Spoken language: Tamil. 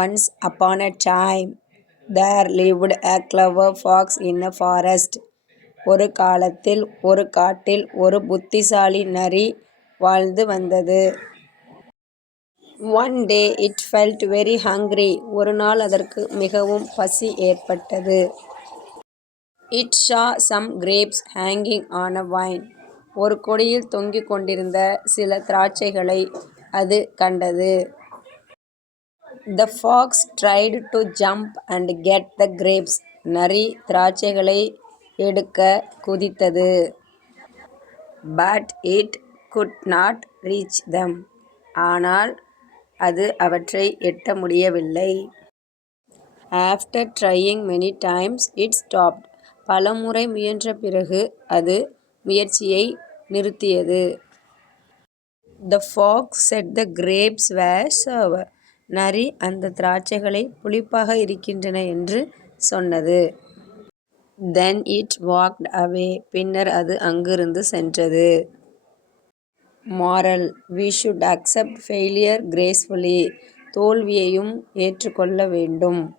Once upon a time, there lived a clever fox in a forest. ஒரு காலத்தில் ஒரு காட்டில் ஒரு புத்திசாலி நரி வாழ்ந்து வந்தது. One day it felt very hungry. ஒரு நாள் அதற்கு மிகவும் பசி ஏற்பட்டது. It saw some grapes hanging on a vine. ஒரு கொடியில் தொங்கிக் கொண்டிருந்த சில திராட்சைகளை அது கண்டது. The fox tried to jump and get the grapes. நரி திராட்சைகளை எடுக்க குதித்தது. But it could not reach them. ஆனால் அது அவற்றை எட்ட முடியவில்லை. After trying many times, it stopped. பலமுறை முயன்ற பிறகு அது முயற்சியை நிறுத்தியது. The fox said the grapes were sour. நரி அந்த திராட்சைகளை புளிப்பாக இருக்கின்றன என்று சொன்னது. Then it walked away. பின்னர் அது அங்கிருந்து சென்றது. Moral: We should accept failure gracefully. தோல்வியையும் ஏற்றுக்கொள்ள வேண்டும்.